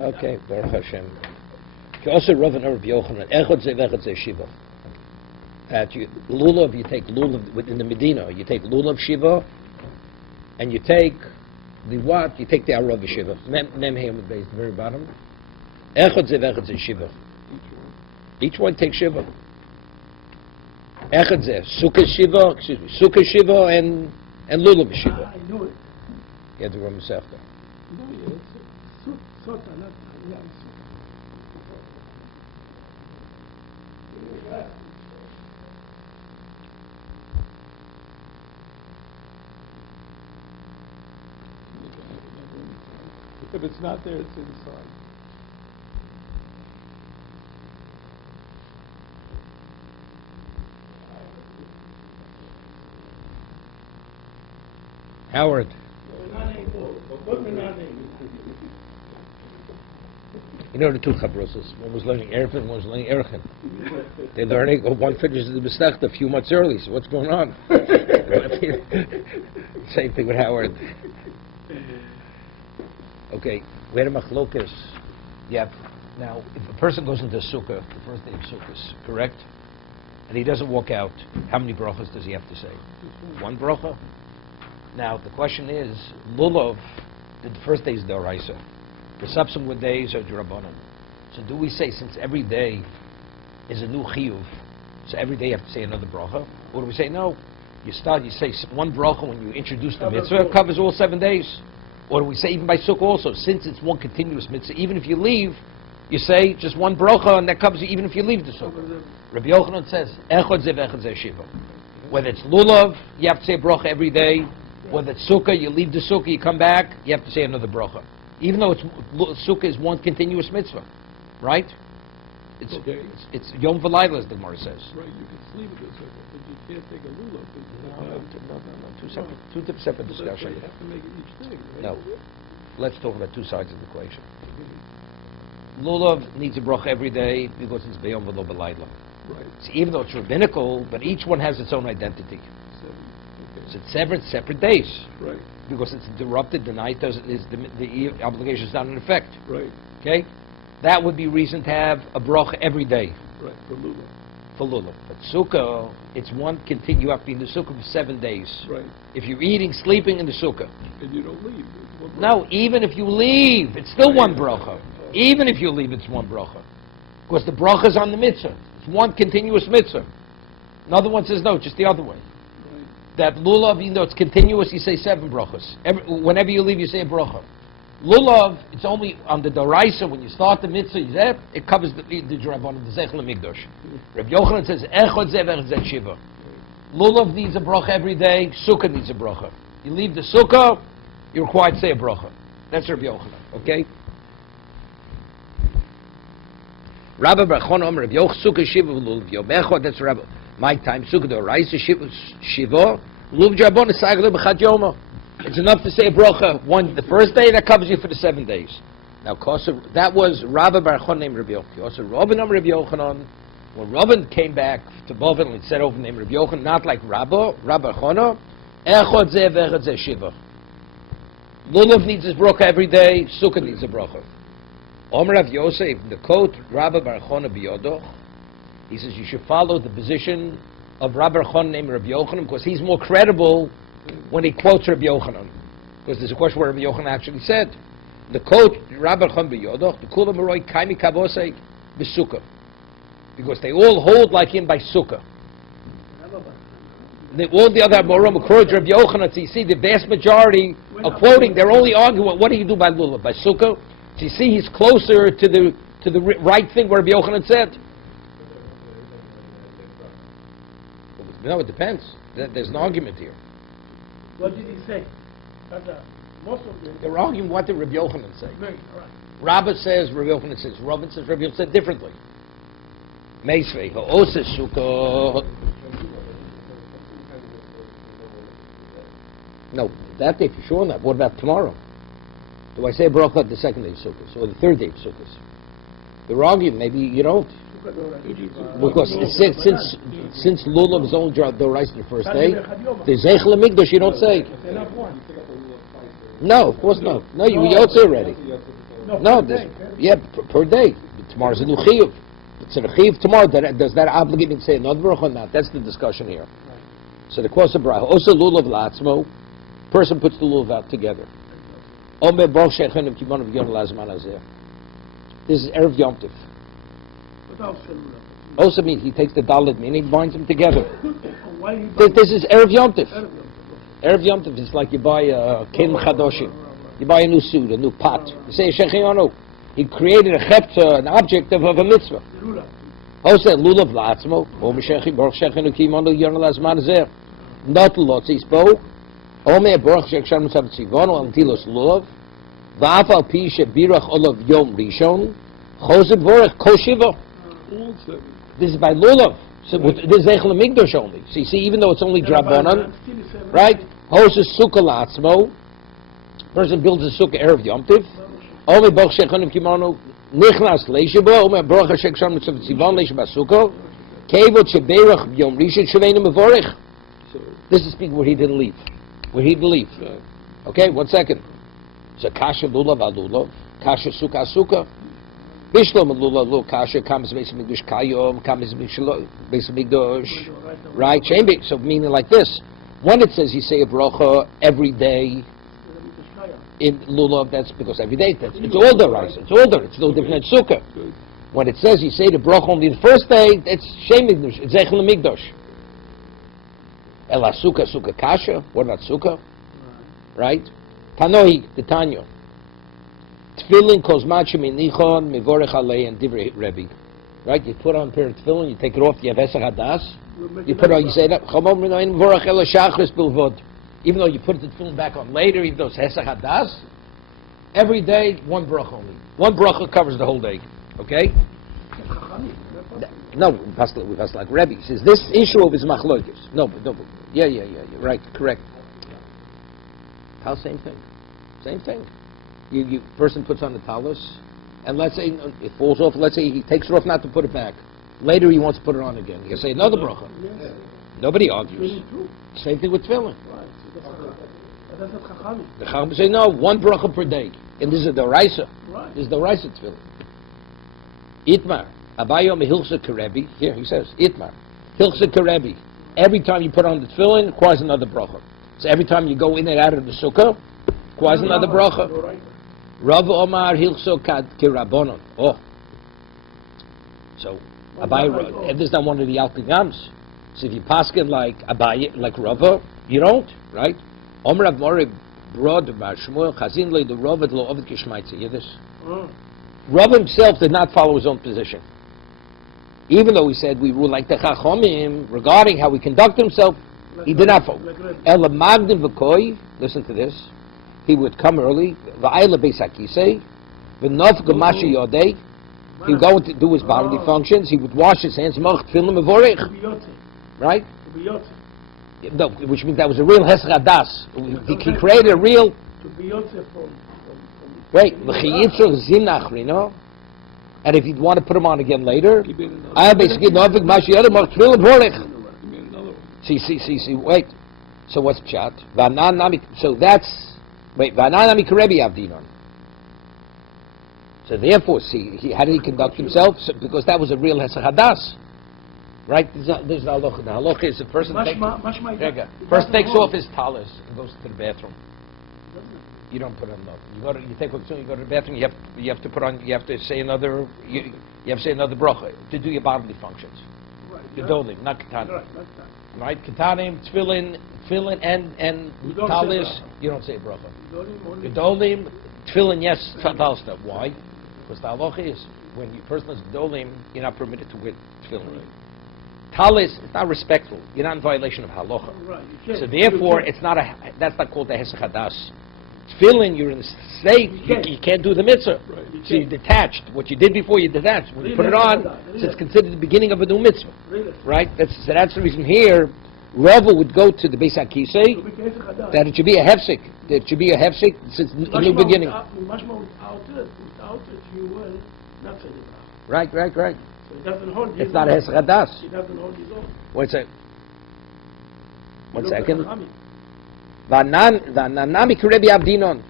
Okay, Baruch Hashem. Also, Rav and Rabbi Yochanan, echad ze vechad ze shiva. That lulav, you take lulav within the Medina. You take lulav shiva, and you take the what? You take the arav shiva. Mem here with base, the very bottom. Echad ze vechad ze shiva. Each one takes shiva. Echad ze sukkah shiva. Excuse me, sukkah shiva and lulav shiva. I know it. You have to run Masechta. No, it's sota, not If it's not there, it's inside. Howard. You know the two chabrosas. One was learning Erfin, one was learning Erchen. They're learning, one finishes the Masechta a few months early, so what's going on? Same thing with Howard. Okay, we had a machlokas. Yeah. Now, if a person goes into sukkah, the first day of sukkahs, correct? And he doesn't walk out, how many brachas does he have to say? One bracha? Now, the question is, lulav, the first day is d'oraisa. The subsequent days are d'rabbanan. So do we say, since every day is a new chiyuv, so every day you have to say another bracha? Or do we say, no, you say one bracha when you introduce the mitzvah, it covers all 7 days? Or do we say even by sukkah also, since it's one continuous mitzvah, even if you leave, you say just one bracha and that covers you even if you leave the sukkah. Rabbi Yochanan says, echad ze vechad ze shiva. Whether it's lulav, you have to say a bracha every day. Whether it's sukkah, you leave the sukkah, you come back, you have to say another bracha. Even though sukkah is one continuous mitzvah, right? It's yom v'layla, as the Gemara says. Right, you can sleep with the sukkah, but you can't take a lulav. No. Two separate discussions. You have to make it each day, right? No. Let's talk about two sides of the equation. Lulav needs a bracha every day because it's beyond v'lo b'layla. Right. So even though it's rabbinical, but each one has its own identity. Okay. So it's separate days. Right. Because it's interrupted, the night doesn't, the obligation is not in effect. Right. Okay? That would be reason to have a bracha every day. Right, for lulav. For lulav. But sukkah, it's one you have to be in the sukkah for 7 days. Right. If you're eating, sleeping in the sukkah. And you don't leave. No, even if you leave, it's still one bracha. Even if you leave, it's one bracha. Because the bracha is on the mitzvah. It's one continuous mitzvah. Another one says no, just the other way. Right. That lulav, even though it's continuous, you say 7 brachas. Whenever you leave, you say a bracha. Lulav, it's only on the doraisa, when you start the mitzvah, it covers the drabbanan, the zech l'mikdash. Rabbi Yochanan says, echad ze vechad ze shiva. Lulav needs a bracha every day, sukkah needs a bracha. You leave the sukkah, you're required to say a bracha. That's Rabbi Yochanan, okay? Rabbi Barchon Omer, Rabbi Yochanan, sukkah shiva, lulav yom echad, that's Rabbi. My time, sukkah doraisa, shiva, lulav drabbanan, sagla b'chad yoma. It's enough to say a bracha the first day, that covers you for the 7 days. Now, that was Rabbi Barchon named Rabbi Yochanan. Also, Rabbi named Rabbi Yochanan. When Rabbi came back to Bovel and said over the name Rabbi Yochanan, not like Rabbi Barchon, echad ze vechad ze shiva. Lulav needs his bracha every day, sukkah needs a bracha. Omer Rav Yosef, the quote, Rabbi Barchon biyodoch, he says you should follow the position of Rabbi Barchon named Rabbi Yochanan because he's more credible when he quotes Rabbi Yochanan, because there's a question where Rabbi Yochanan actually said, the quote Rabbi Barchon biyodoch, the kula maroi kaimi kabosei b'sukkah, because they all hold like him by sukkah. All the other Amorim quote Rabbi Yochanan. So you see, the vast majority are quoting. They're only arguing, what do you do by lulav, by sukkah? So you see, he's closer to the right thing where Rabbi Yochanan said. No, it depends. There's an argument here. What did he say? Most of them. They're arguing what did Rabbi Yochanan say. Right. Rabbi says, Rabbi Yochanan says. Rabbi says, Rabbi Yochanan said differently. Meisvei ha'oses sukkah. No, that day for sure not. What about tomorrow? Do I say a bracha the second day of Sukkot or the third day of Sukkot? They're arguing. Maybe you don't. Because since lulav is only the rice the first day, the zech l'mikdash you don't say. No, of course not. No, you yotze already. No, per day. Tomorrow's a new chiyuv. So the chiyuv tomorrow, does that obligate me to say another bracha or not? That's the discussion here. So the kosa bracha. Also lulav latzmo. Person puts the lulav out together. Omer baruch shechenim kimonu v'yon lazman hazeh. This is erev Yom Tov. Also means he takes the dalit meaning, he binds them together. This is erev Yom Tov. Erev Yom Tov is like you buy a kelim chadoshim. You buy a new suit, a new pot. You say shecheinu. He created a chepta, an object of a mitzvah. Also lulav latzmo. Omer shechi baruch shechenim kimonu v'yon lazman hazeh. Not lotzis bo. Omer baruch shechenim tzivonu al tilos lulav. V'afal pi shebirach olav yom rishon. Chosed vorech kol shiva. This is by lulav. So this is Eichel Migdosh only. So you see, even though it's only drabanan, right? Hoses sukkah latzmo. Person builds a sukkah erev Yom Tov. Omer baruch shechenim kimonu nichnas leishiba. Omer baruch shechenim tzivon leishiba sukkah. Kevot sheberach yom rishon sheveinu mevorech. This is speaking where he didn't leave. Where he didn't leave. Okay, 1 second. So kasha lulav al lulav. Kasha sukkah sukkah. Bishlom lulav lo kasha comes beis mikdash kayom comes beis mikdash. Right? Chamber. So meaning like this. One it says you say a bracha every day in lulav. That's because every day. It's older, right? It's older. It's no different than sukkah. When it says you say the bracha only the first day, it's shem mikdash. It's zeichel mikdash. Ela sukkah sukkah kasha. What about sukkah? Right? Tanoi the Tanya. Tefillin kozmat sheminichon mivorech alei and divrei Rebbe. Right? You put on a pair of tefillin, you take it off. You have hesach hadas. You put on. You say that. Even though you put the tefillin back on later, even though it's hesach hadas, every day one bracha only. One bracha covers the whole day. Okay? No, we pass like Rebbe. He says this issue of his machloikis. No. Yeah. Right, correct. How same thing? Same thing. You person puts on the talus, and let's say it falls off. Let's say he takes it off not to put it back. Later he wants to put it on again. You say another bracha. Yes. Nobody argues. Same thing with tefillin. The Chacham say no, one bracha per day, and this is the Raisa. This is the Raisa tefillin. Itmar Abayo mehilsa karebi. Here he says Itmar hilsa karebi. Every time you put on the tefillin, it requires another bracha. So every time you go in and out of the sukkah, requires another bracha. Rav Omar Hilso Kirabonon. Oh. So Abai, and this is not one of the Alkagams. So if you paskin like Abai, like Rava, you don't, right? Omer Rav Mori Brod Bar Shmuel Chazin Le the Rav Lo Ovid Kishmaitze. Hear this? Rav himself did not follow his own position. Even though he said we rule like the Chachomim regarding how he conduct himself, he did not follow. Ela Magdim V'Koi, listen to this. He would come early. V'ayla Beisakisei, V'Nof Gamashi Yodei. He would go to do his bodily functions. He would wash his hands. Right? No, which means that was a real Hesach Hadas. He created a real. Right. And if you'd want to put him on again later, I basically Nof Gamashi Yodei. See. Wait. So what's pshat? So that's. Wait, Vananami Karebi Avdinon. So therefore, see, how did he conduct himself? So, because that was a real Hesach Hadas. Right? There's the halacha. The halacha is the person first takes off his talis and goes to the bathroom. You don't put on nothing. You take off you go to the bathroom, you have to put on, you have to say another, you have to say another bracha to do your bodily functions. Gedolim, not katanim. Right? Katanim, tefillin and talis, you don't say a bracha. Gedolim, tefillin, yes, talis. Why? Because the halacha is when you person is gedolim, you're not permitted to wear tefillin. Talis, it's not respectful. You're not in violation of halacha. So therefore, that's not called the Hesach Hadas. Tefillin, you're in the state, you can't do the mitzvah. So you're detached. What you did before, you detached. When you put it on, so it's considered the beginning of a new mitzvah. Right? So that's the reason here, Rava would go to the Beis HaKisei, that it should be a hefsek. That it should be a hefsek since a new beginning. Right. So it doesn't hold. It's not a Hesach Hadas. It doesn't hold his own. One second.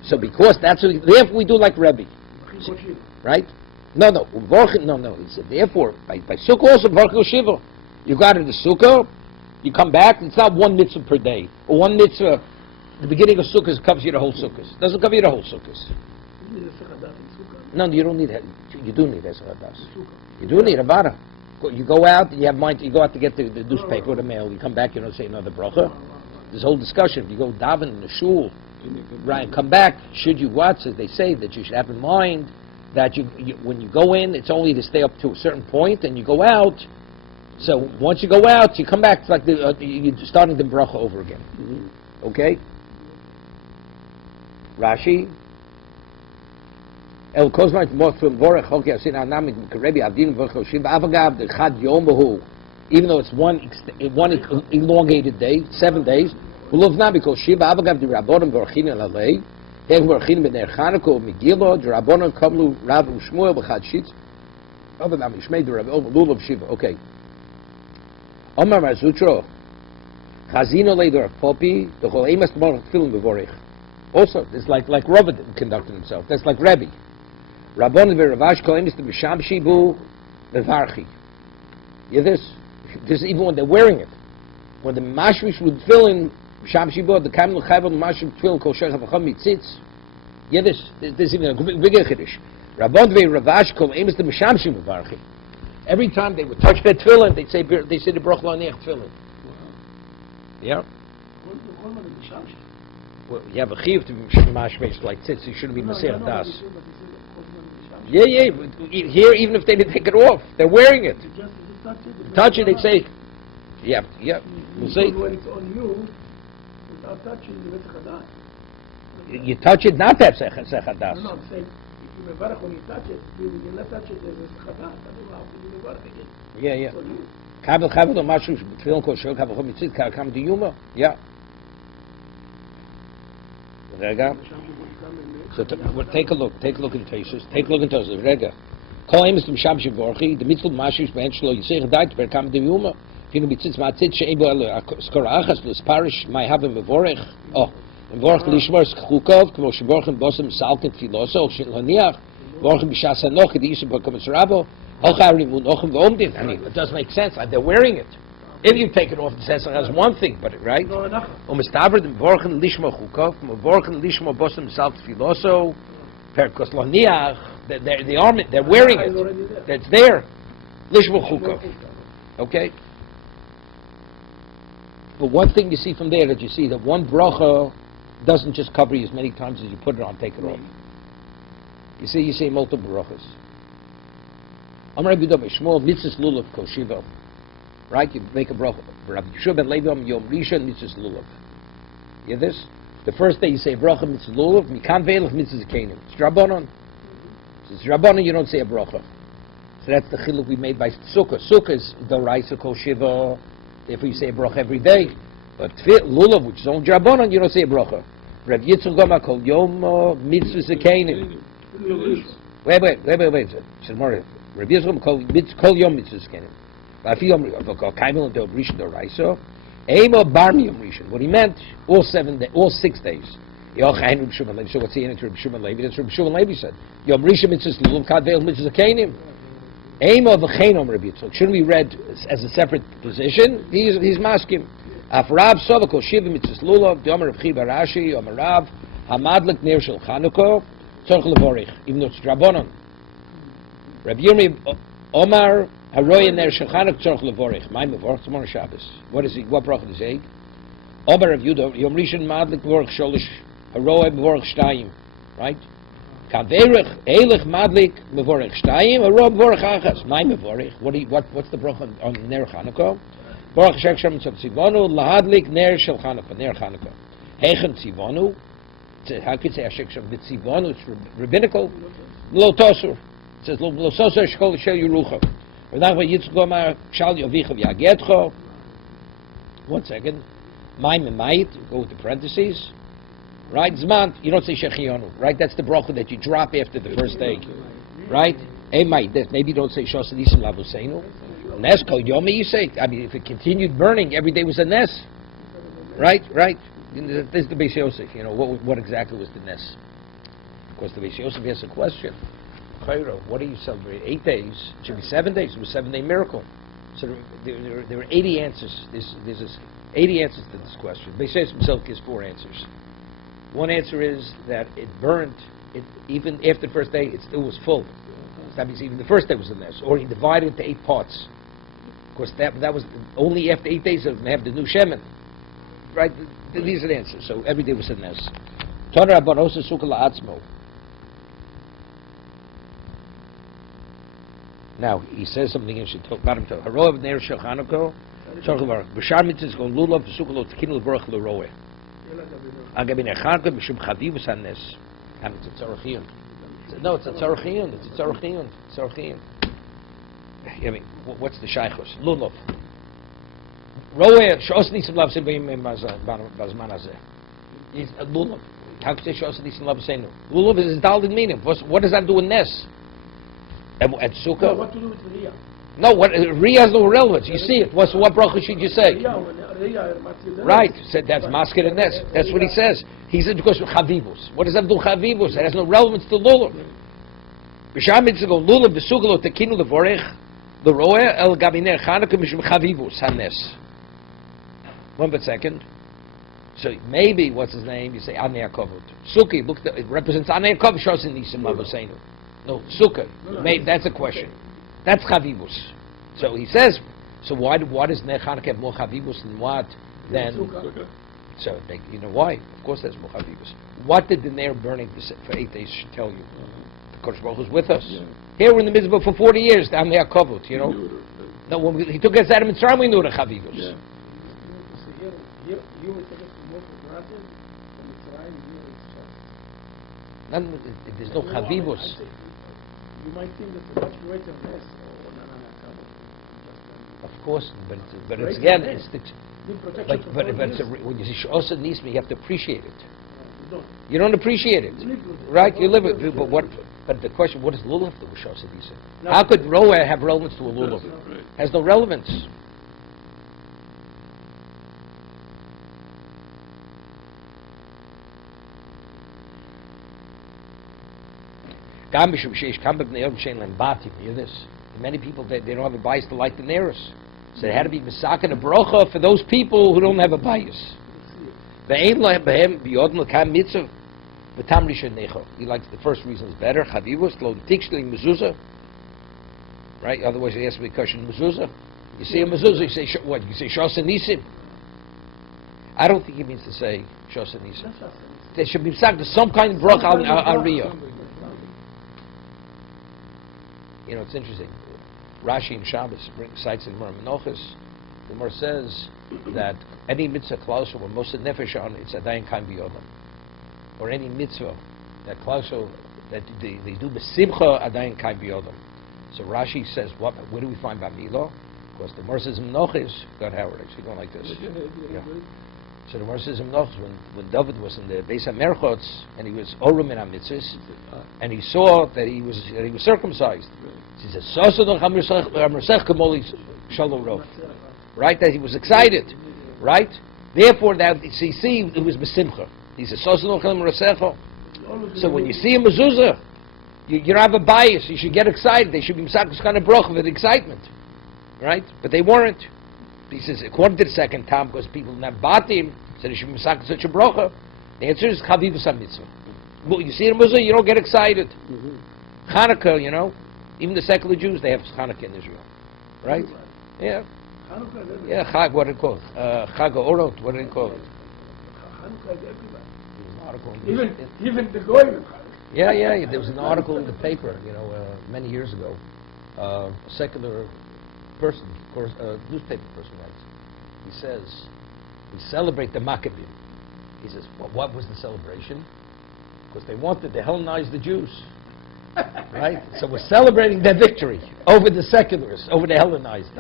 So because that's what, therefore we do like Rebbe. Right? No. He said, therefore, by Sukkah also, Baruch Shiva. You got it, the Sukkah, you come back, it's not one mitzvah per day. Or one mitzvah, the beginning of Sukkah covers you the whole Sukkah. It doesn't cover you the whole Sukkah. No, you don't need it. You do need Hesach Hadas. You do need Avada. You go out, you have mind. You go out to get the newspaper or the mail. You come back, you don't say another bracha. There's a whole discussion. If you go daven in the shul, right, come back. Should you what? So they say that you should have in mind that you when you go in, it's only to stay up to a certain point, and you go out. So once you go out, you come back. It's like you're starting the bracha over again. Okay. Rashi. El Kozman from Vorach Hoki Asin Anamik Rebbe Avdin Vorach Shiva Avagav the Chad Yom Behu, even though it's one elongated day, 7 days. Ulov Nam because Shiva Avagav the Rabbonim Vorachin Alalei, Heg Vorachin Ben Erchanako Megillah the Rabbonim Kamlu Rav Ushmuel B'Chad Shitz. Avagav Ishmei the Rabbi Lulav Shiva. Okay. Omar Mazutro Chazino Leider Popi the Chol Emas Morach Film Bevorich. Also, it's like Robert conducted himself. That's like Rebbe. Rabbon v'Ravash kohen is the Mishamshi bu Mevarchi. You this even when they're wearing it. When the Mashmish would fill in Mishamshi bu, the Kamil Chayvon Mashim fill in Kol Shech HaVacham Mitzitz. You this even a bigger Chiddush. Rabbon v'Ravash kohen is the Mishamshi Mevarchi. Every time they would touch their tefillin, they'd say the Baruch L'Aniach tefillin. Yeah. Well, you have a chiyuv to be mashmesh like tzitz. You shouldn't be Masech Das. Yeah. Here, even if they didn't take it off, they're wearing it. Touch it, they say, yeah. We'll see. When it's on you, without touching the Hesach Hadas. You touch it, not to have Hesach Hadas. No, I'm saying, if you mevarach when you touch it, you will not touch it, there's Hesach Hadas. I don't know how to mevarach again. Yeah. Kabel or mashu tefillin kol shel kabel mitzit kam di yuma. Yeah. So take a look in Tesis. Take a look in Tesis. Rega. Kol emes dem sham shivorchi. The mitzvah mashish ben shlo yisei gedait per kam dem yuma. Finu mitzitz matzit she'ebo el skora achas plus parish may have him bevorech. Oh, in vorch lishmar schukov kmo shivorchim bosem salken filoso shel haniach. Vorchim b'shas hanoch the yisem b'kometz rabo. Ochari munochem v'omdin. I mean, it does make sense. Like they're wearing it. If you take it off, the sensor has one thing, but right? Umistaver dem vorchen lishma chukov, vorchen lishma bosem salt filoso, perkos loniach. The army, they're wearing it. That's there. Lishma chukov. Okay. But one thing you see from there that you see that one bracha doesn't just cover you as many times as you put it on, take it off. You see multiple brachas. Amar Rabbi Shmuel mitzvahs lulav kol shiva. Right? You make a bracha. Rabbi Yeshua ben Levi Yom Rishon mitzvahs lulav. You hear this? The first day you say bracha mitzvahs lulav, mikan ve'elach mitzvahs kenim. It's Rabbanon. It's Rabbanon, you don't say a bracha. So that's the chiluk we made by Sukkah. Sukkah is Doraisa kol shiva. Therefore you say a bracha every day. But lulav, which is only Rabbanon, you don't say a bracha. Rabbi Yitzchak Goma kol yom mitzvahs kenim. Wait. Said more. Rabbi Yitzchak kol yom mitzvahs kenim. What he meant, all 6 days. So what's the answer to Rabbi Shimon Levi? That's what Rabbi Shimon Levi said. Yom Rishon mitzvahs lulav kad ve'el mitzvahs kenim. Ema v'chenom Rabbi Yitzchak shouldn't be read as a separate position. He's maskim. Afrav sovakol shiva mitzvahs lulav. D'omer Rav Chi Barashi. Omer Rav Hamadlik ner shel Chanukah tzorich levorich. Even though it's Rabbanon. Rabbi Yirmi Omar Haroy ner shel Chanukah tzorich levorich. My mevorich tomorrow Shabbos. What is he? What bracha is he? Omer Rav Yudah Yom Rishon Madlik mevorich sholish Haroy mevorich shtayim. Right? Kaverich Eilich Madlik mevorich shtayim Haroy mevorich achas. My mevorich. What's the bracha on ner Chanukah? Baruch Hashem Shem Tzivonu lahadlik ner shel Chanukah. Ner Chanukah. Heichen Tzivonu. How could you say Hashem Shem Tzivonu? It's rabbinical. Lo tosur. It says lo tosur shkol shel Yerucha. One second. Go with the parentheses. Right? Zman, you don't say Shechionu. Right? That's the bracha that you drop after the first day. Right? Maybe you don't say Shosadisim Lavuseinu. Nes Kol Yomi, you say. I mean, if it continued burning, every day was a Nes. Right? This is the Beis Yosef. What exactly was the Nes? Of course, the Beis Yosef has a question. Cairo, what do you celebrate? 8 days. It should be 7 days. It was a 7-day miracle. So there are 80 answers. There's 80 answers to this question. Beishes himself gives 4 answers. One answer is that it burned, even after the first day, it still was full. So that means even the first day was a mess. Or he divided it into 8 parts. Of course, that was only after 8 days of they have the new Shemini. Right? These are the answers. So every day was a mess. Tana Barosa Sukkah La'atzmo. Now, he says something interesting. Haroav Ner Shachanoko, Shachanoko, B'shar mitzvahs go lulav, Sukkah lo tekin l'borach l'roeh. Agabin Echanka, B'shum Chavivus hanes. And it's a tzarachiyun. No, it's a tzarachiyun. It's a tzarachiyun. Tzarachiyun. I mean, what's the shaychus? Lulav. Roeh, Shos Nisim Lav Sebim Bazman Hazeh. He's a lulav. How could you say Shos Nisim Lav Seinu? Lulav is his daled meaning. What does that do in Nes? At Sukkah? No, what to do with Riyah? No, Riyah has no relevance. You see it. What bracha should you say? Right. Said that's Maskir and Nes. That's what he says. He said because of Chavivus. What does that do Chavivus? It has no relevance to Lulav. B'sham mitzvah go Lulav b'Sukkah lo tekinu levorech l'roeh el gabiner Chanukah mishum Chavivus hanes. 1 second. So maybe, what's his name? You say Anei HaKavod. Sukkah, look, it represents Anei HaKavod, Shos Nisim Lavoseinu. No, Sukkah. Maybe that's a question. That's Chavivus. So he says, so why does Ner Chanukah have more Chavivus than what? So you know why? Of course there's more Chavivus. What did the Ner burning for 8 days tell you? The Kodesh Baruch Hu is with us. Yeah. Here we're in the mitzvah for 40 years, Anei HaKavod, you know? No, when he took us out of Mitzrayim, we knew the Chavivus. Yeah. You would take it for more for granted, and Mitzrayim, there's no Chavivus. You might think that's a much greater mess. Of course, but it's again, it's when you see Shos Nisim, you have to appreciate it. You don't appreciate it, right? You live it, but the question, what does Lulav do with Shos Nisim? How could Roeh have relevance to a Lulav? Has no relevance. Hear this? Many people, they don't have a bias to light the nearest. So it had to be Misaka and a Brocha for those people who don't have a bias. He likes the first reason is better. Right? Otherwise, he has to be question mezuzah. You see a mezuzah, you say what? You say Shos Nisim. I don't think he means to say Shos Nisim. There should be some kind of Brocha on Riyah. You know, it's interesting. Rashi in Shabbos cites in Gemara Menachos. The Gemara says that any mitzvah klausel with most nefesh on it's adayin kaim biyodam, or any mitzvah that klausel that they do besimcha adayin kaim biyodam. So Rashi says, where do we find Bamilo? Of course, the Gemara says in Menachos. God, Howard, actually going like this. Yeah. So the Gemara says in Menachos when David was in the Beis HaMerchotz and he was orum in HaMitzvahs, and he saw that he was circumcised. He says, right? That he was excited, right? Therefore, that you see, it was besimcha. He says, so when you see a mezuzah, you don't have a bias. You should get excited. They should be misakos kind of brocha with excitement, right? But they weren't. He says, according to the second time, because people didn't have batim, so they should be misakos such a brocha. The answer is chavivus hamitzvah. Well, you see a mezuzah, you don't get excited. Chanukah, you know. Even the secular Jews, they have Chanukah in Israel, right? Yeah. Yeah, Chag, what do they call it? Chag Orot, what do they call it? Even the Goyim. Yeah. There was an article in the paper, you know, many years ago. A secular person, of course, a newspaper person writes. He says, we celebrate the Maccabim. He says, well, what was the celebration? Because they wanted to Hellenize the Jews. Right? So we're celebrating their victory over the secularists, over the Hellenists.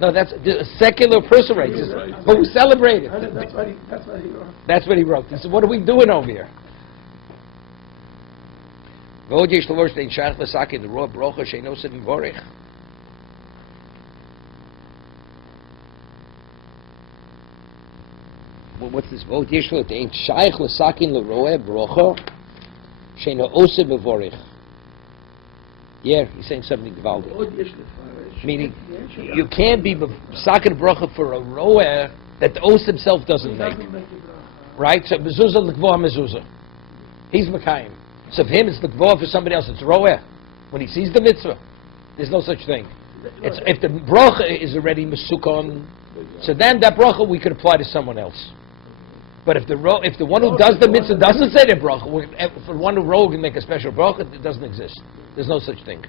No, that's a secular person writes, but we celebrate it. That's what he wrote. He said, what are we doing over here? What's this? Yeah, he's saying something gewaldig. עוד יש לפרש. Meaning, כן, you can't be sakin bracha for a roer that the oath himself doesn't He make. doesn't make the bracha. Right? So mezuzah l'kvoah mezuzah. He's Mekayim. So for him, it's l'kvoah, for somebody else, it's roer. When he sees the mitzvah, there's no such thing. It's, if the bracha is already mesukon, so then that bracha we could apply to someone else. But if the one who does the mitzvah doesn't say the bracha, if the one who rogue can make a special bracha, it doesn't exist. There's no such thing.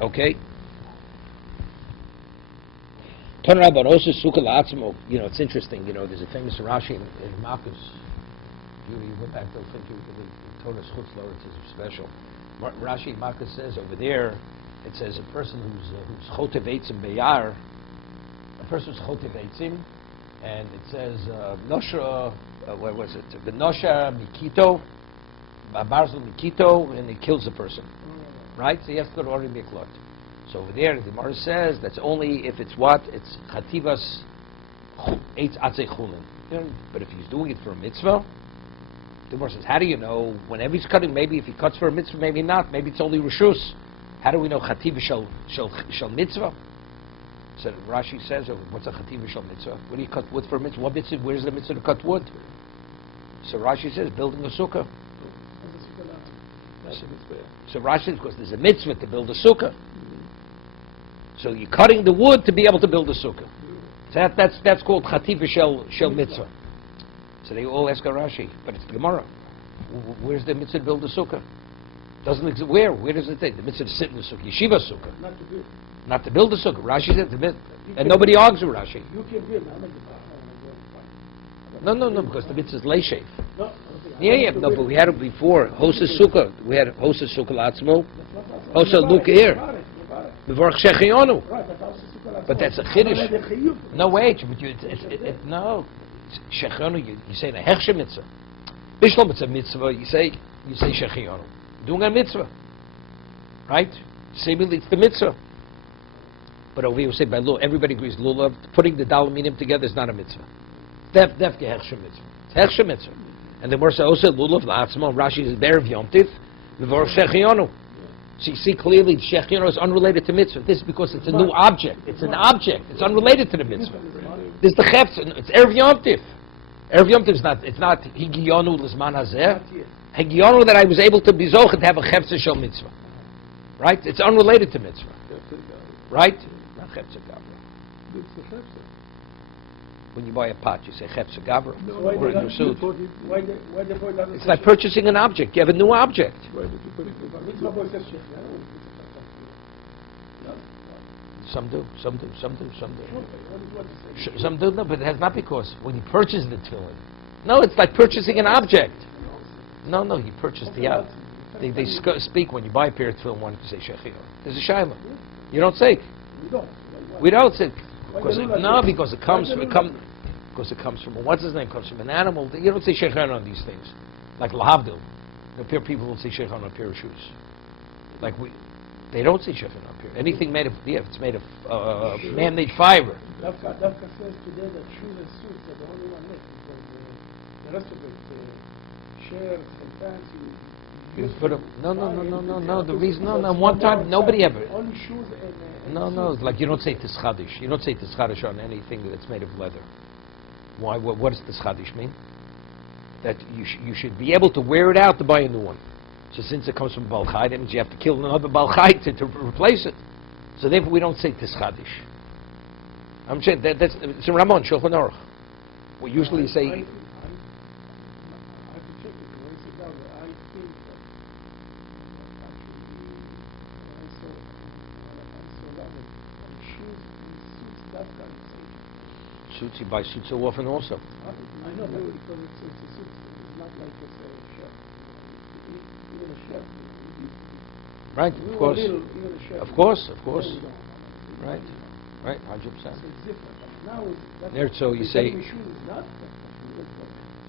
Okay. You know, it's interesting. You know, there's a famous Rashi in Marcus. You go back, they'll think the Torah's chutz la'aretz is special. Rashi in Marcus says over there, it says a person who's chotev eitzim beyar, a person who's chotev eitzim, and it says nosha, what was it? The nosha mikito, barzel mikito, and he kills the person. Right? So he has to go to Ori Miklot. So over there, the Gemara says that's only if it's what? It's chativas eitz atzei chulin. But if he's doing it for a mitzvah, the Gemara says, how do you know? Whenever he's cutting, maybe if he cuts for a mitzvah, maybe not. Maybe it's only reshus. How do we know chativa shel mitzvah? So Rashi says, what's a chativa shel mitzvah? What do you cut wood for a mitzvah? What mitzvah? Where's the mitzvah to cut wood? So Rashi says, building a sukkah. So Rashi says, because there's a mitzvah to build a sukkah. So you're cutting the wood to be able to build a sukkah. So that's called chativa shel mitzvah. So they all ask a Rashi, but it's the Gemara. Where's the mitzvah to build a sukkah? Doesn't exist. Where? Where does it take? The mitzvah to sit in the sukkah, yeshiva sukkah. Not to build a sukkah. Rashi said the mitzvah. And nobody argues with Rashi. You can build. No, because the mitzvah is leishev. Yeah, no, but we had it before. Hosa sukkah. We had Hosa sukkah latzmo. Hosa luka here. Mevorach shechionu. But that's a chiddush. No, wait. But no. Shechionu, you say in a hechshe mitzvah. Bishlam, it's a mitzvah. You say shechionu. Doing a mitzvah. Right? Seemingly it's the mitzvah. But over here we say by law, everybody agrees lulav, putting the dalaminim together is not a mitzvah. Defke hechshe mitzvah. It's hechshe mitzvah. And the Morsa also lulav la'atzmo. Rashi is there of Yom Tiv. Mevorach shechionu. So you see clearly shechionu is unrelated to mitzvah. This is because it's a new object. It's an object. It's unrelated to the mitzvah. This is the chefs. It's Erev Yom Tiv. Erev Yom Tiv is not. It's not higiyonu l'zman hazeh. Higiyonu that I was able to be zochet to have a chefs shel mitzvah. Right? It's unrelated to mitzvah. Right? Not chefs gavra. When you buy a pot, you say chefs gavra. Or in your suit. It's like purchasing an object. You have a new object. Some do. Some do, no, but it has not because when you purchase the tefillin. No, it's like purchasing an object. No, you purchase the object. They speak when you buy a pair of tefillin, one can say shechiah. There's a shaila. You don't say. We don't say. Because it comes from what's his name? Comes from an animal. You don't say shechiah on these things. Like lahavdil. People will say shechiah on a pair of shoes. Like they don't say shechiah on a pair. Anything made of it's made of man-made fiber. Dafka says today that shoes and suits are the only one left because the rest of it, shirts and pants, you put them. No. The reason, one time nobody ever. Only shoes and no. Like you don't say tischadish. You don't say tischadish on anything that's made of leather. Why? What does tischadish mean? That you should be able to wear it out to buy a new one. So since it comes from balchai, that means you have to kill another balchai to replace it. So therefore we don't say tischadish. I'm saying that's it's a Ramon Shulchan Aruch. We usually say. I have to check it. When I sit down, I think that Suits, you buy suits so often also. I know, but because it's a suit, it's not like it's a shirt. Even a shirt. Right, of course. Of course. Right, 100%. So it's different. Now so you say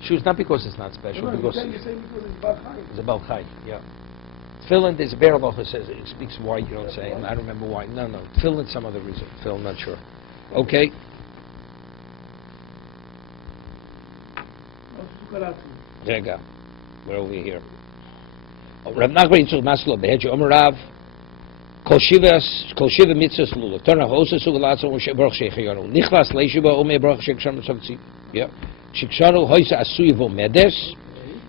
shoes not because it's not special, because you say because it's balchai. It's a balchai, yeah. Tefillin, there's a Be'er that says it speaks why you don't say, and I don't remember why. No, tefillin some other reason. Tefillin, not sure. Okay. Rega. We're over here. Rav Nachman Yitzchak Maslow Beheji Omer Rav Kol Shiva Mitzvahs Lulav Torah Hosa Sugalatza Moshe Baruch Sheichayonu Nichlas Leishiva Omer Baruch Sheichayonu Savtzi. Yeah. Sheichayonu Hoisa Asuy Vo Medes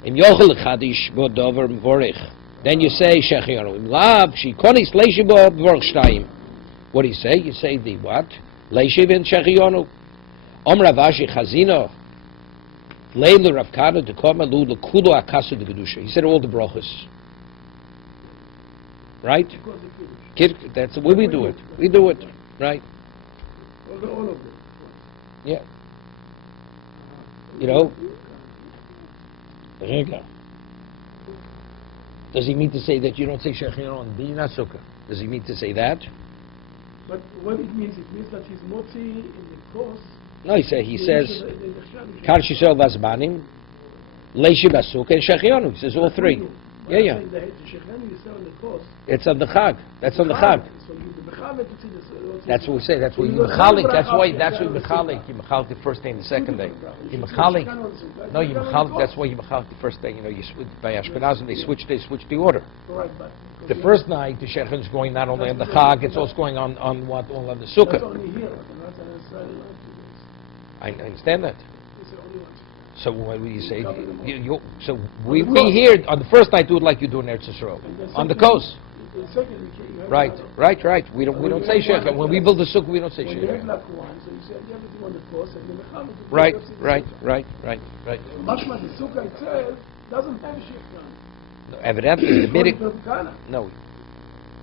Im Yochel Chadish Bo Dover Vorich. Then you say Sheichayonu Im Lav Shikonis Leishiva Baruch Shtayim. What do you say? You say the what? Leishiva and Sheichayonu. Omer Ravashi Chazino. Leilu Rav Kana Dekoma Lu Lekudo Akasu de Gedusha. He said all the brachos. Right? That's the way we do it. We do it. Right? All of them. Yeah. You know? Rega. Does he mean to say that you don't say Shechino on Bina Sukkah? Does he mean to say that? But what it means that he's motzi in the course. No, he says Kar Shisel Vazbanim, Leishi Basukah, and Shechionu. He says all three. Yeah. It's on the Chag. That's on the Chag. That's what we say. That's what you mechalik. That's why you mechalik. You mechalik the first day and the second day. You mechalik. No, you mechalik. That's why you mechalik the first day. You know, by Ashkenazim they switch the order. The first night the Shechin is going not only on the Chag, it's also going on what on the Sukkah. I understand that. So what do you say? So we here on the first night do it like you do in Eretz Yisrael on the coast. Right. We don't say shechah when we build the sukkah. We don't say shechah. Right. Mashma the sukkah itself doesn't have shechah. No, evidently the minute. No.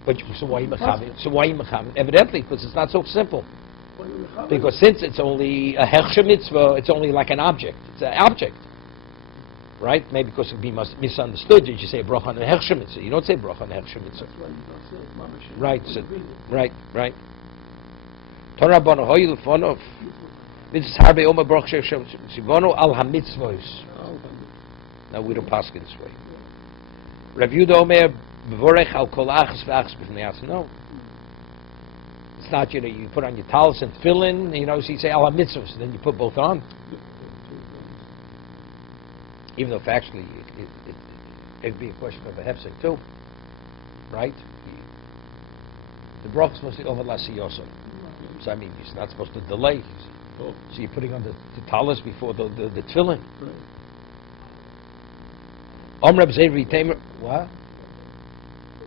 But so why you mechamed? Evidently, because it's not so simple. Because since it's only a hechsher mitzvah, it's only like an object. It's an object, right? Maybe because it would be misunderstood. You say bracha on a hechsher mitzvah. You don't say bracha on a hechsher mitzvah. Right. Torah b'ano hoyil fonov. Mitzvah harbe oma bracha shechem shivono al hamitzvos. No, we don't pass it this way. Rav Yehuda Omer b'vorech al kol achas v'achas b'fnei atzmo. No. It's not, you put on your talis and tefillin, so you say Allah mitzvahs, then you put both on. Even though factually it'd be a question of a hefsek too, right? The bracha is supposed to be over lasiyoso. So I mean, he's not supposed to delay. So you're putting on the talis before the tefillin. Reb Zevri Tamer, what?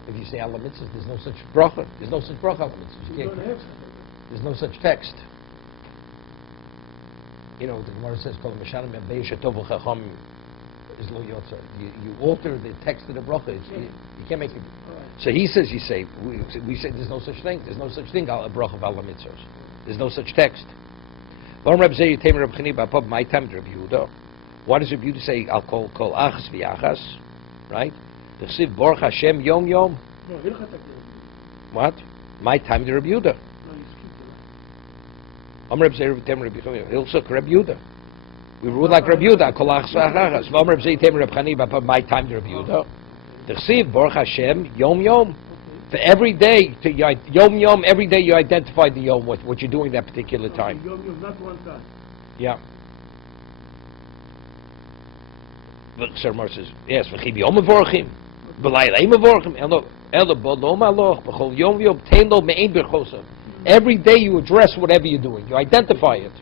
If you say Allah mitzvahs, there's no such bracha. There's no such bracha Allah mitzvahs. There's no such text. The Gemara says, you alter the text of the bracha. You can't make it. So he says, we say there's no such thing. There's no such thing, a bracha of Allah mitzvahs. There's no such text. Why does Rabbi Yehuda say, I'll call achas v'achas, right? The Chsiv Baruch Hashem Yom Yom. No, what? My time to Rabbi Yehuda. I'm Rabbi Zeh Rabbi Yehuda. Hilchok Rabbi Yehuda. We rule like Rabbi Yehuda. Kolach Svachachas. I'm Rabbi Zeh Rabbi Chani. My time to Rabbi Yehuda. The Chsiv Baruch Hashem Yom Yom. For every day, Yom Yom, every day you identify the Yom, what you're doing that particular time. Yom Yom, not one time. Yeah. But Sir Mar says, yes, v'chibi Yom Avorchim. Every day you address whatever you're doing. You identify it.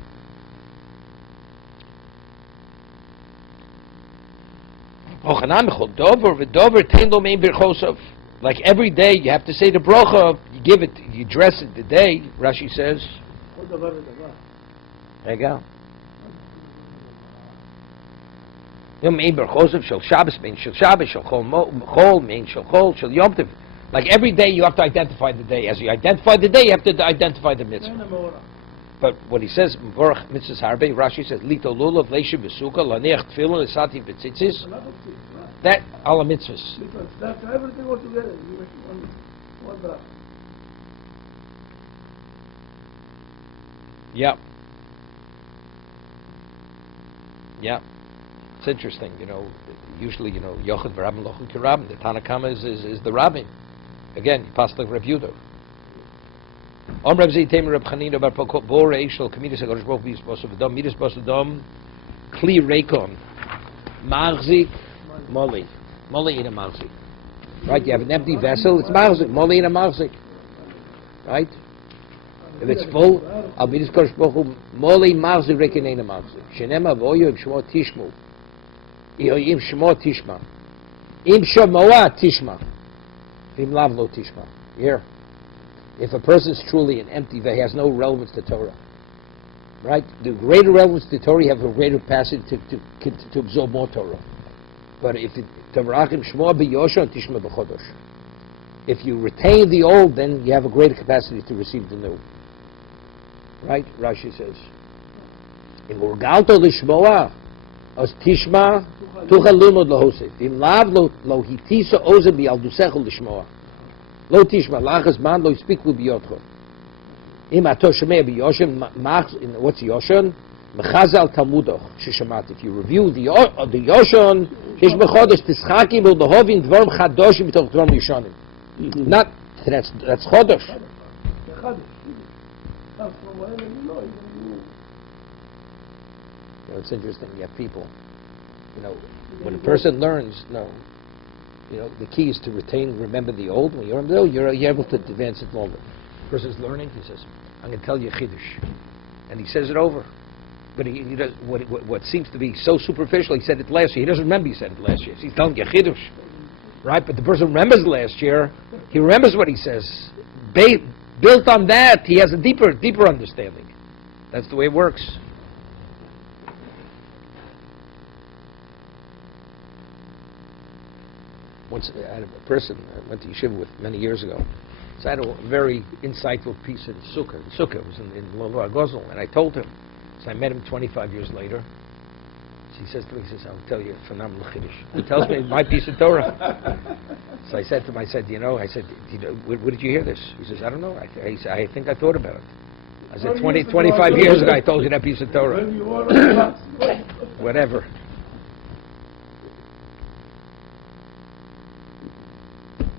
Like every day you have to say the bracha. You give it. You address it the day. Rashi says. There you go. Like every day you have to identify the day. As you identify the day, you have to identify the mitzvah. But what he says, Rashi says, Lito lulav leishi v'suka laniach tefillin esati v'tzitzis. That all mitzvahs. That's everything all together. You make one bracha. Yeah. It's interesting, usually, Yochid v'Rabbin Lochin K'Rabbin. The Tanakama is the Rabbin. Again, you pass like Rav Yehuda. Om Rav Zeh Tamer Rav Chanina Bar Pokot Bo Reish Shel Kamidas HaKadosh Baruch Hu Yisbos V'Dom Midas Bos V'Dom Kli Reikon Marzik, Moli. Moli in a Marzik. Right? You have an empty vessel, it's Marzik. Moli in a Marzik. Right? If it's full, I'll be this Kosh Baruch Hu, Moli Marzik Rekin in a Marzik. Shenema Voyo Im Shmo Tishmu. Im Shmo Tishma. Im Shomoa Tishma. Im Lav Lo Tishma. Here. If a person is truly an empty vessel, he has no relevance to Torah. Right? The greater relevance to Torah, you have a greater capacity to absorb more Torah. But if if you retain the old, then you have a greater capacity to receive the new. Right? Rashi says. Im urgalto lishmoa, as tishma, tuchal limud lohosef. Im lav lo hitisa ozen bialdusecho lishmoa. Lo tishma, lachas man lo yispiklu biyotcho. Im ato shemei biyoshem, what's Yoshon? Mechazal Talmudoch, Shishamat. If you review the Yoshon, Hish Bechodesh Tischakim will behovin dvorm chadoshim b'toch dvorm yishonim. Not, that's Chodesh. It's interesting, you have people, when a person learns, the key is to retain, remember the old. When you remember the old, you're able to advance it longer. The person's learning, he says, I'm going to tell you Chiddush. And he says it over. But he does, what seems to be so superficial, he said it last year. He doesn't remember he said it last year. He's telling you Chiddush. Right? But the person remembers last year, he remembers what he says. Built on that, he has a deeper understanding. That's the way it works. Once I had a person I went to yeshiva with many years ago. So I had a very insightful piece in Sukkah. Sukkah was in Lolo Gozel, and I told him. So I met him 25 years later. So he says to me, I'll tell you a phenomenal Chiddush. He tells me my piece of Torah. So I said to him, what did you hear this? He says, I don't know. I think I thought about it. I said, 25 years ago I told you that piece of Torah. Whatever.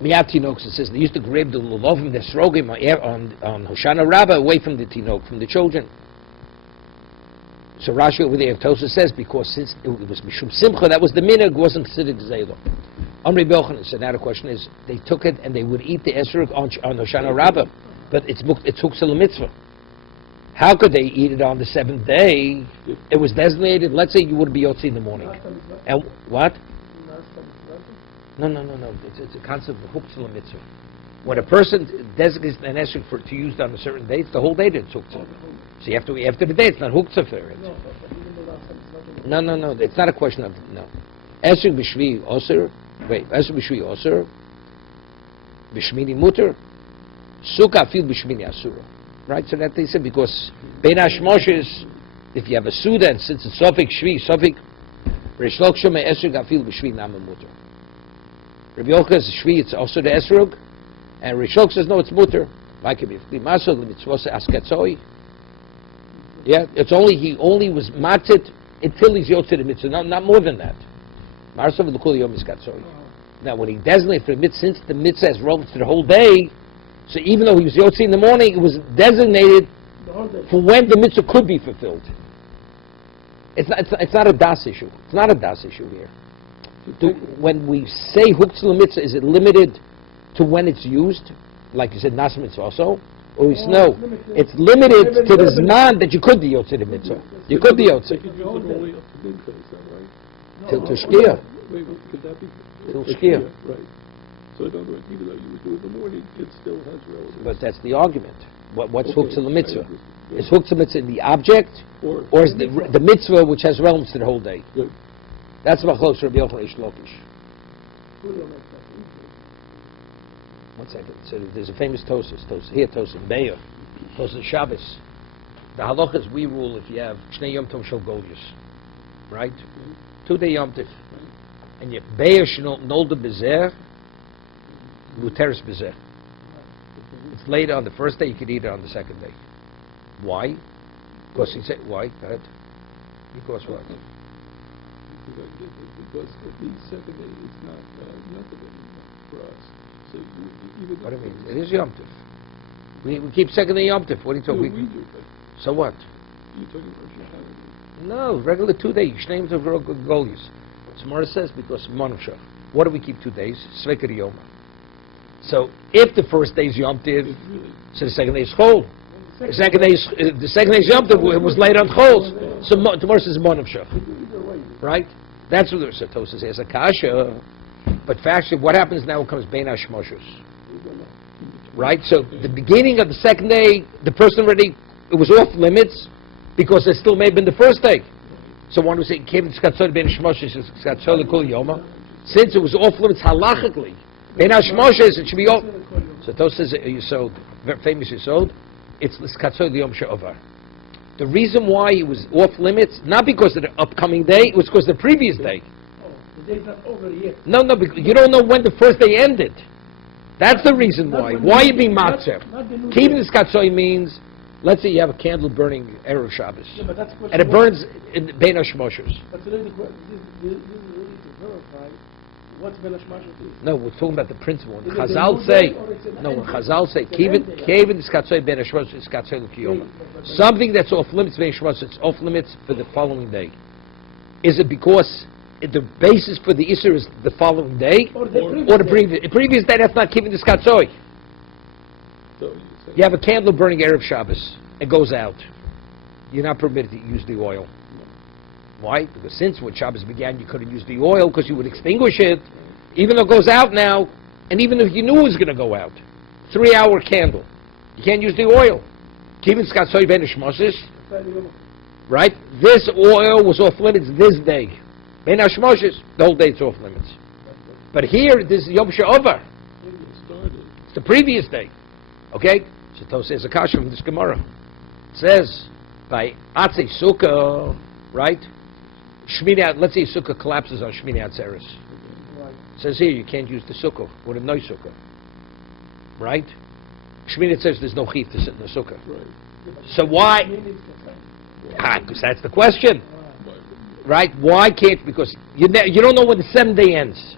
Miyat Tinok says they used to grab the lulovim, the srogim on Hoshana Rabbah away from the Tinok, from the children. So Rashi over there, Tosa says, because since it was Mishum Simcha, that was the minhag, wasn't considered Zaylo. Amri Belchanan said, now the question is, they took it and they would eat the esrog on Hoshana Rabbah, but it's Huksel Mitzvah. How could they eat it on the seventh day? It was designated, let's say you would be Yotzi in the morning. And what? No. It's a concept of Huksel Mitzvah. When a person designates an esrog to use on a certain day, it's the whole day that it's Huksel. So you have to, after the day, it's not Huksel for it. No, it's not a question of, no. Esrog b'shvi osir, esrog b'shvi osir, b'shmini muter, sukkah fil b'shmini asura. Right, so that they said, because Ben Hashmoshes, if you have a Suda, and since it's Sofik Shvi, Sofik, Rish Lokshom Esrog Afil B'Shvi Nama Mutter. Rabbi Yochanan says Shvi, it's also the Esrog, and Rish Lok says, no, it's Mutter. Like if the Masod, the Mitzvot Askatzoi. Yeah, he only was Matzit until he's Yotzei the Mitzvah, not more than that. Marsav L'Kul Yom Iskatzoi. Now, when he designated for the Mitzvah, since the Mitzvah has relevance to the whole day, so even though he was Yotzi in the morning, it was designated for when the mitzvah could be fulfilled. It's not a das issue. It's not a das issue here. When we say Huktzel mitzvah, is it limited to when it's used? Like you said, nas mitzvah also? Or no, it's limited to the zman that you could be Yotzi the mitzvah. You could be Yotzi. Till Shkia. Till Shkia. Right. So in other words, even though you would do it in the morning, it still has relevance. But that's the argument. What's Huktzel mitzvah? Is Huktzel mitzvah in the object, or is the mitzvah which has relevance to the whole day? Good. That's Machlos Rabbi Yochanan Ish Lakish. 1 second. So there's a famous Tosis. Here, Tosis Be'er. Tosis Shabbos. The halacha is we rule if you have Shnei Yom Tov Shel Golius. Right? 2-day Yom Tov. And you have Be'er Shnolda Bezer. Muteris Bezer. It's later on the first day, you could eat it on the second day. Why? Because he said, why? Go ahead. Because what? Because the second day is not Yom Tov anymore for us. So even what do you mean? It is Yom Tov. We keep second day Yom Tov. What are you talking about? We do. So what? You're talking about Shemini. No, regular 2-day. Shnei Yom Tov Golius. Gemara says because Monavshach. What do we keep 2 days? Svekar Yoma. So if the first day is Yom Tiv, so the second day is Chol. The second day is Yom Tiv. It was laid on Chol. So tomorrow says Monavshach. Right? That's what the Satosa says. A kasha. But factually, what happens now comes Bein HaShmoshes. Right? So the beginning of the second day, the person already, it was off limits because it still may have been the first day. So one would say, since it was off limits halachically, Bein HaShmoshes, it should be off. So Tos says a Yisod, very famous Yisod, it's L'Skatzol Yom She'ovar. The reason why it was off limits, not because of the upcoming day, it was because of the previous day. Oh, the day's not over yet. No, because you don't know when the first day ended. That's the reason why. Why are you being matzah? Keeping the Skatzol means, let's say you have a candle burning Erev Shabbos, Yeah, but that's and it burns in Bein HaShmoshes. But today this is really to verify what Bein HaShmoshes is. No, we're talking about the principle. When Is it a Chazal new say, day or it's an no, when end Chazal say, day? It's an Kevin end day. the Skatzoi Bein HaShmoshes is Skatzoi L'Kiyoma. Something that's off limits Bein HaShmoshes, it's off limits for the following day. Is it because the basis for the Isser is the following day, Or the or the previous day? That's not keeping the Skatzoi. So You have a candle burning Erev Shabbos. It goes out. You're not permitted to use the oil. Why? Because since when Shabbos began, you couldn't use the oil because you would extinguish it. Even though it goes out now, and even if you knew it was going to go out, 3-hour candle, you can't use the oil. Kivin Skatzoi Bein HaShmoshes, right? This oil was off limits this day. Bein HaShmoshes, the whole day it's off limits. But here, this is Yom She'ovar. It's the previous day. Okay? So Tos says a kasha from this Gemara. It says, by Atzei Sukkah, right? Shemini, let's say Sukkah collapses on Shemini Atzeres. Right. It says here you can't use the Sukkah with a no Sukkah. Right? Shemini says there's no chif to sit in the Sukkah. Right. So why? Because that's the question. Right? Why can't? Because you don't know when the 7th day ends.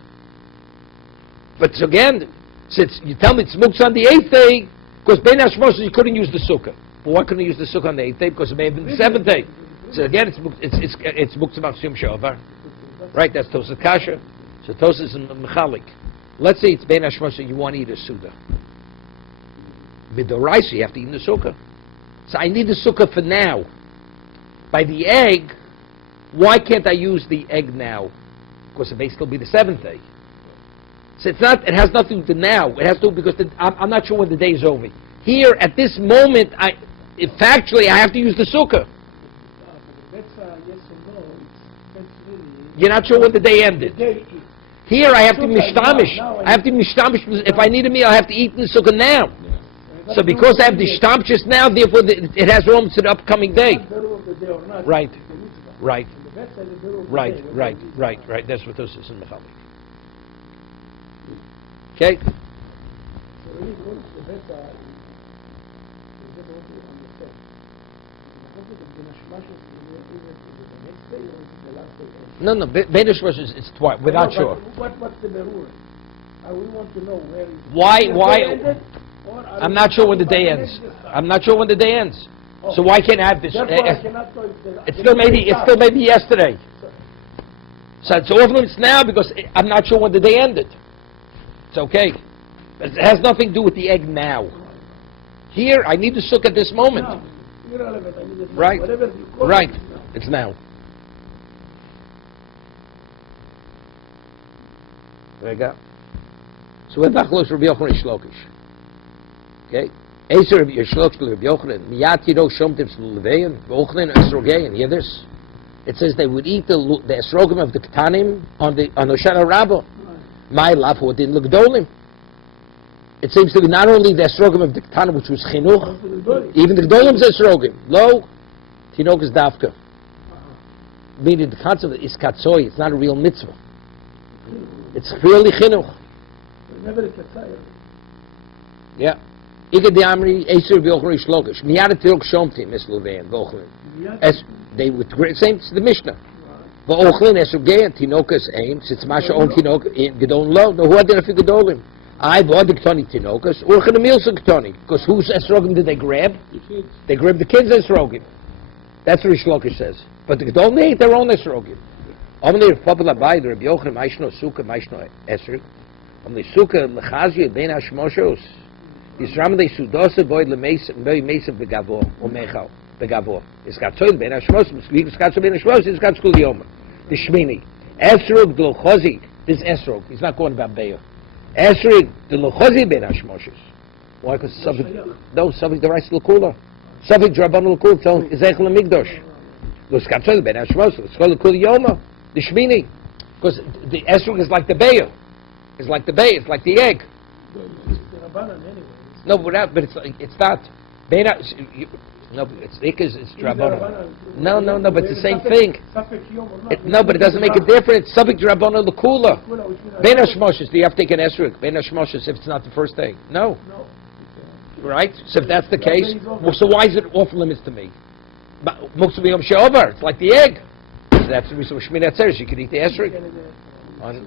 But so again, since you tell me it's Muktzah on the 8th day, because Bein HaShmoshes you couldn't use the Sukkah. But why couldn't you use the Sukkah on the 8th day? Because it may have been the 7th day. So again, it's Muktzah Machsim She'ovar. Right? That's Tosas Kasha. So Tosas and Mechalik. Let's say it's Bein HaShmoshes you want to eat a Suda. Midoraisa, you have to eat in the Sukkah. So I need the Sukkah for now. By the egg, why can't I use the egg now? Because it may still be the 7th day. So it's not. It has nothing to do now. It has to do because I'm not sure when the day is over. Here, at this moment, factually, I have to use the Sukkah. That's yes or no. It's really. You're not sure when the day ended. The day is. Here, I have to Sukkah, mishtamish. now I have to mishtamish. If I need a meal, I have to eat in the Sukkah now. So because I have the shtamp just now, therefore it has room to the upcoming day. Right. Right. Right. Right. That's what this is in Mechalik. Okay. So really going to the beta is what you understand. The next day or the last day? No. Bein HaShmoshes it's twice. We're not sure. What's the berur? We want to know where is. Why? Ended, I'm not sure when the day ends. I'm not sure when the day ends. So why can't I have this? Therefore, I cannot go. It's still maybe yesterday. So it's off limits now because I'm not sure when the day ended. It's okay. But it has nothing to do with the egg now. Here, I need the sukkah at this moment. No, irrelevant. I need it now. Right. Whatever you call Right. it, It's now. There you go. So we're back close to Rabbi Yochanan Shlokish. Okay? Eser Rabbi Shlokish Rabbi Yochanan. Miyat Yiro Shomtim Levein. Yochanan Esrogein. Hear this? It says they would eat the esrogim of the Ketanim on Hoshana Rabbah. My love, who didn't look dolim. It seems to be not only the esrogim of the Ketanim, which was chinuch, even the Gdolim's esrogim. Lo, Tinok is davka. Meaning the concept is katzoi. It's not a real mitzvah. It's really chinuch. Never is a fire. Yeah. Ike de Amri, Eser V'Yochri Shlokish. Miyad Tirok Shomtim, Es Luvein, V'Ochlin. As they would same to the Mishnah. V'Ochlin, Es Rugein, Tinokas Aim, Sitz Masha On Tinok, Gedon Lo, no, who had there a Gedolin? I bought the Ketoni Tinokas, Urchan a Milsa Ketoni. Because whose esrogim did they grab? They grabbed the kids' esrogim. That's what Rish Lakish says. But the Gedolin ate their own esrogim. Omni Republic by the Rabbi Yochanan Maishno Sukkah Maishno Esrog. Omni Sukkah Lechazio Ben Hashmoshos. Yisram de Sudose Boy Lemeis Mesa Begavo or Mechal Begavo. It's got toil Ben Hashmos. It's got Ben Hashmos. It's got School Yoma. The Shemini Esrog the Lochozi. This Esrog. He's not going about Beir. Esrog the Lochozi Ben Hashmoshes. Why? Because subject the rights to the cooler. Subject Draban Lukul tell Ezechel Migdosh. Los Katol Ben Hashmos. Let's call the Kul Yoma. The Shemini. Because the Esrog is like the Beir. It's like the Beir. It's like the egg. No, but it's not. No, it's Drabanan. No, but it's the same thing. No, but it doesn't make a difference. Subject Drabanan L'Kula. Ben Hashmoshes, do you have to take an Esrog? Ben Hashmoshes if it's not the first thing? No. Right? So if that's the case, well, so why is it off limits to me? It's like the egg. That's the reason Shemini Atzeres, you can eat the Esrog. On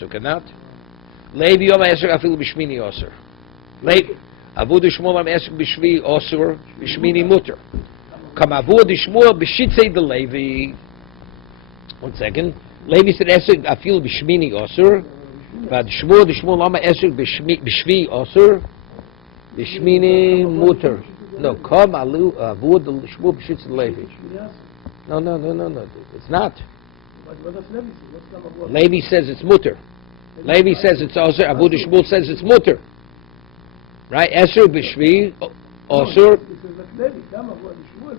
Sukkah not. Levi Yom Esrog Afilu B'Shmini Osir. Avud Shmuel am Esrog B'Shvi Osir B'Shmini Mutter. Come Avud Shmuel B'Shitzei the Levi. 1 second. Levi said Esrog Afilu B'Shmini Osir. But Shmuel am Esrog B'Shvi Osir B'Shmini Mutter. No, come Avud Shmuel B'Shitzei the Levi. No. It's not. Levi says it's mutter. Levi says it's osir. Abu Shmuel says it's mutter. Right? Esur b'shvi osir.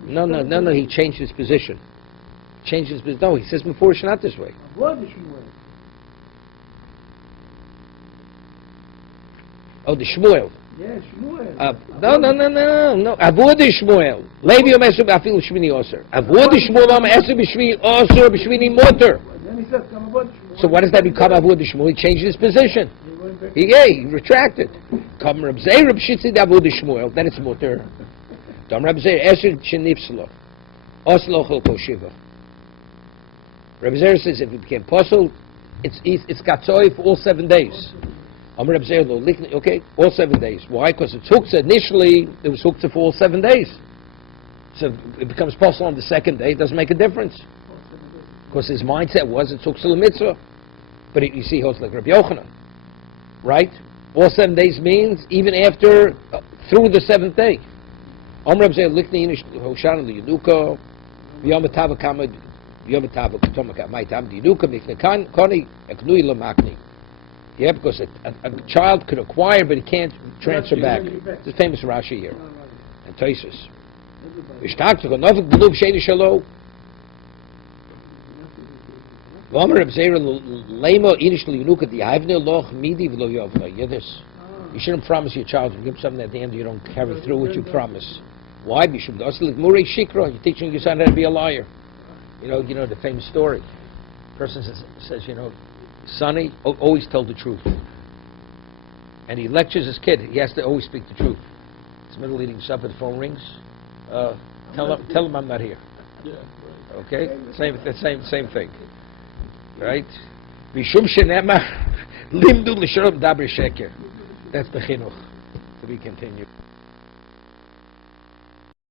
No. He changed his position. No, he says before it's not this way. Oh, the Shmuel. Yeah, Shmuel. No. Avod Shmuel. Levi Yom Esrog Afilu Shmini Osir. Avod Shmuel Yom Esrog B'Shvi Osir B'Shmini Mutter. So what does that become? Avod Shmuel. He changed his position. He retracted. Come Reb Zeir Reb Shitzi Avod Shmuel. Then it's Mutter. Come Reb Zeir Esrog Shenipslo. Oslo Cholko Shiva. Reb Zeir says if it became possible, it's Katzoi for all 7 days. Okay, all 7 days. Why? Because it's Huktzah. Initially, it was Huktzah for all 7 days. So it becomes possible on the 2nd day. It doesn't make a difference. Because his mindset was it's Huktzah l'mitzvah. But you see, it's like Rabbi Yochanan. Right? All 7 days means even after, through the 7th day. Amr Rabbi Likni Inish Hoshan Liyanuka, V'yamatava Kama, V'yamatava Katomaka, Maitam Liyanuka, Miknakan, Koni, Eknui Lamakni. Yeah, because a child could acquire, but he can't transfer back. It's the famous Rashi here. And Taisus. You shouldn't promise your child to give something at the end you don't carry through what you promise. Why? You're teaching your son how to be a liar. You know the famous story. Person says, Sonny, always tell the truth. And he lectures his kid. He has to always speak the truth. It's middle eating supper, the phone rings. Tell him I'm not here. Yeah, right. Okay? Same thing. Right? Mishum shenema limdu l'shorom dabri sheker. That's the chinuch. To be continued.